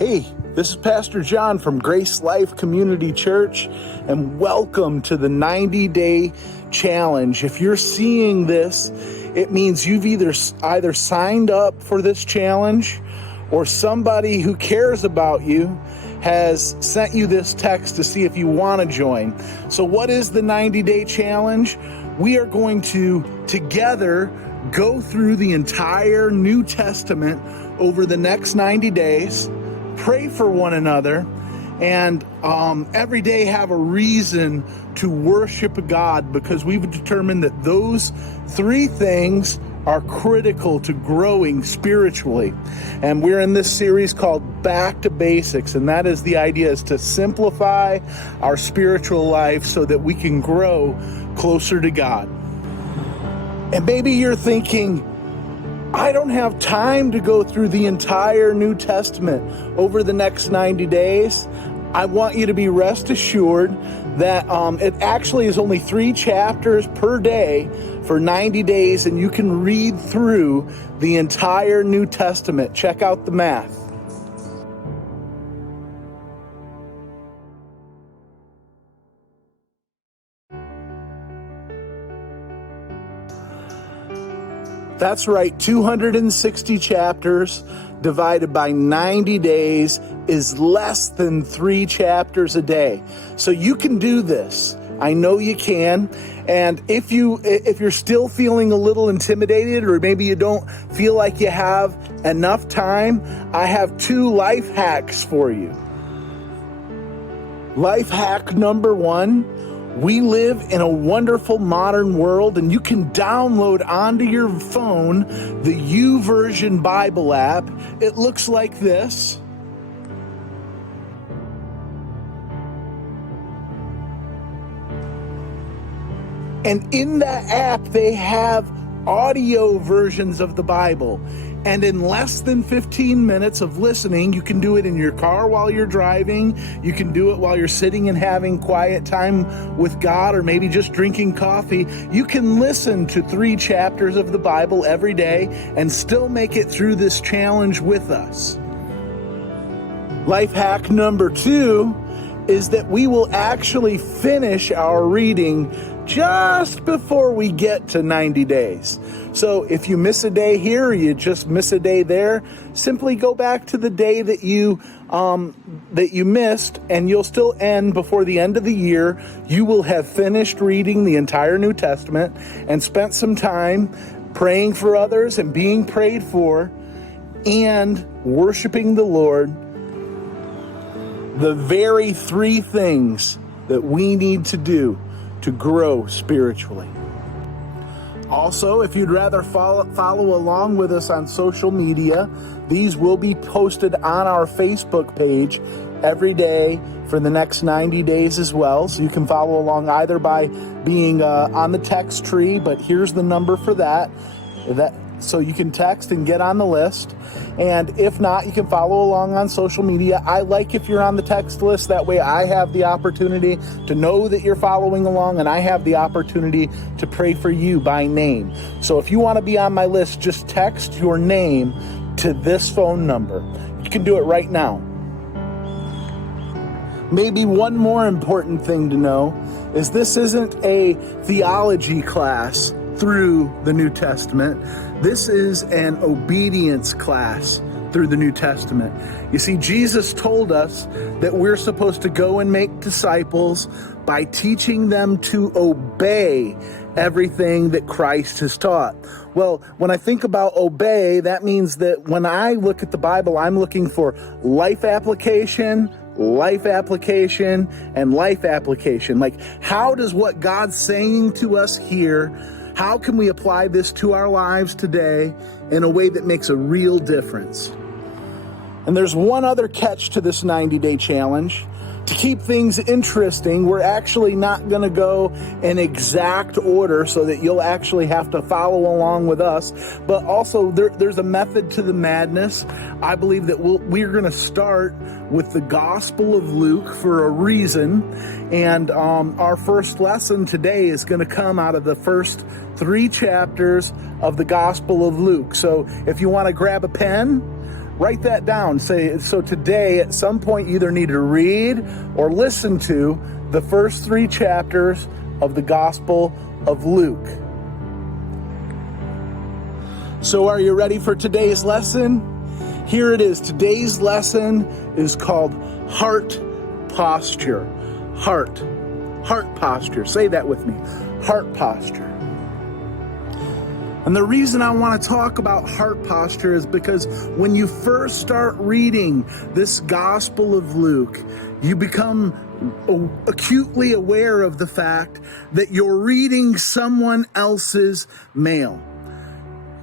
Hey, this is Pastor John from Grace Life Community Church, and welcome to the 90-day challenge. If you're seeing this, it means you've either signed up for this challenge or somebody who cares about you has sent you this text to see if you want to join. So what is the 90-day challenge? We are going to together go through the entire New Testament over the next 90 days, pray for one another, and every day have a reason to worship God, because we've determined that those three things are critical to growing spiritually. And we're in this series called Back to Basics, and that is the idea, is to simplify our spiritual life so that we can grow closer to God. And maybe you're thinking, I don't have time to go through the entire New Testament over the next 90 days. I want you to be rest assured that it actually is only 3 chapters per day for 90 days, and you can read through the entire New Testament. Check out the math. That's right, 260 chapters divided by 90 days is less than 3 chapters a day. So you can do this. I know you can. And if you're still feeling a little intimidated, or maybe you don't feel like you have enough time, I have 2 life hacks for you. Life hack number 1. We live in a wonderful modern world, and you can download onto your phone the YouVersion Bible app. It looks like this. And in that app, they have audio versions of the Bible. And in less than 15 minutes of listening, you can do it in your car while you're driving. You can do it while you're sitting and having quiet time with God, or maybe just drinking coffee. You can listen to 3 chapters of the Bible every day and still make it through this challenge with us. Life hack number 2 is that we will actually finish our reading just before we get to 90 days. So if you miss a day here, or you just miss a day there, simply go back to the day that you missed, and you'll still end before the end of the year. You will have finished reading the entire New Testament and spent some time praying for others and being prayed for and worshiping the Lord. The very 3 things that we need to do to grow spiritually. Also, if you'd rather follow along with us on social media, these will be posted on our Facebook page every day for the next 90 days as well. So you can follow along either by being on the text tree, but here's the number for that. So you can text and get on the list. And if not, you can follow along on social media. I like if you're on the text list. That way I have the opportunity to know that you're following along, and I have the opportunity to pray for you by name. So if you want to be on my list, just text your name to this phone number. You can do it right now. Maybe one more important thing to know is this isn't a theology class through the New Testament. This is an obedience class through the New Testament. You see, Jesus told us that we're supposed to go and make disciples by teaching them to obey everything that Christ has taught. Well, when I think about obey, that means that when I look at the Bible, I'm looking for life application, and life application. Like, how does what God's saying to us here, how can we apply this to our lives today in a way that makes a real difference? And there's one other catch to this 90-day challenge. To keep things interesting, we're actually not going to go in exact order so that you'll actually have to follow along with us. But also, there's a method to the madness. I believe that we're going to start with the Gospel of Luke for a reason. And our first lesson today is going to come out of the first 3 chapters of the Gospel of Luke. So if you want to grab a pen, write that down. So today, at some point, you either need to read or listen to the first 3 chapters of the Gospel of Luke. So are you ready for today's lesson? Here it is. Today's lesson is called Heart Posture. Heart posture. Say that with me. Heart posture. And the reason I want to talk about heart posture is because when you first start reading this Gospel of Luke, you become acutely aware of the fact that you're reading someone else's mail.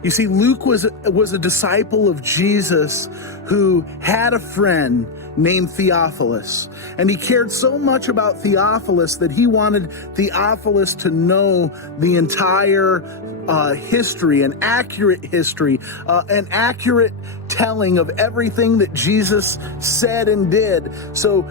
You see, Luke was a disciple of Jesus who had a friend named Theophilus. And he cared so much about Theophilus that he wanted Theophilus to know the entire history, an accurate history, an accurate telling of everything that Jesus said and did. So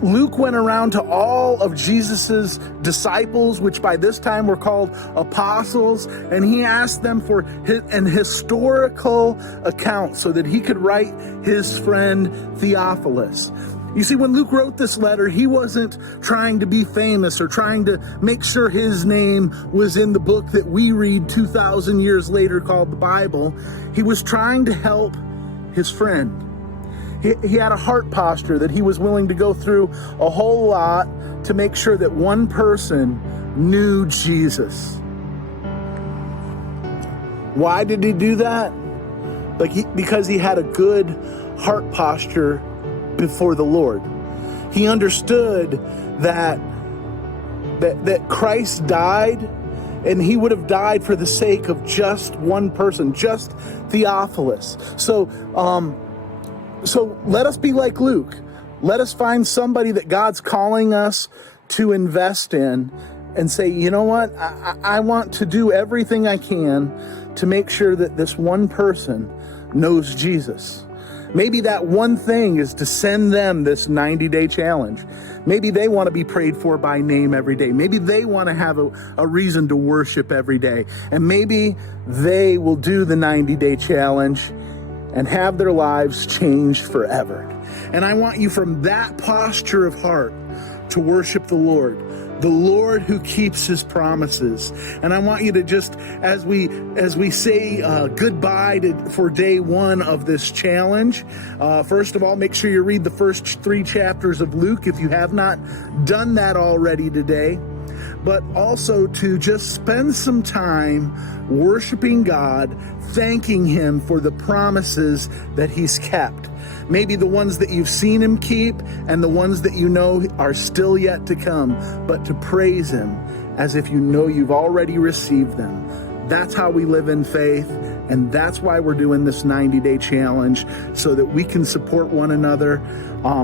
Luke went around to all of Jesus's disciples, which by this time were called apostles, and he asked them for an historical account so that he could write his friend Theophilus. You see, when Luke wrote this letter, he wasn't trying to be famous or trying to make sure his name was in the book that we read 2,000 years later called the Bible. He was trying to help his friend. He had a heart posture that he was willing to go through a whole lot to make sure that one person knew Jesus. Why did he do that? Because he had a good heart posture before the Lord. He understood that Christ died, and he would have died for the sake of just one person, just Theophilus. So let us be like Luke. Let us find somebody that God's calling us to invest in and say, you know what? I want to do everything I can to make sure that this one person knows Jesus. Maybe that one thing is to send them this 90-day challenge. Maybe they want to be prayed for by name every day. Maybe they want to have a reason to worship every day. And maybe they will do the 90-day challenge and have their lives changed forever. And I want you from that posture of heart to worship the Lord who keeps his promises. And I want you to just, as we say goodbye for day 1 of this challenge, first of all, make sure you read the first 3 chapters of Luke if you have not done that already today. But also to just spend some time worshiping God, thanking him for the promises that he's kept. Maybe the ones that you've seen him keep and the ones that you know are still yet to come, but to praise him as if you know you've already received them. That's how we live in faith, and that's why we're doing this 90-day challenge, so that we can support one another.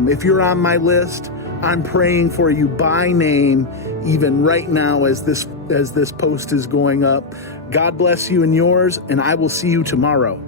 If you're on my list, I'm praying for you by name, even right now as this post is going up. God bless you and yours, and I will see you tomorrow.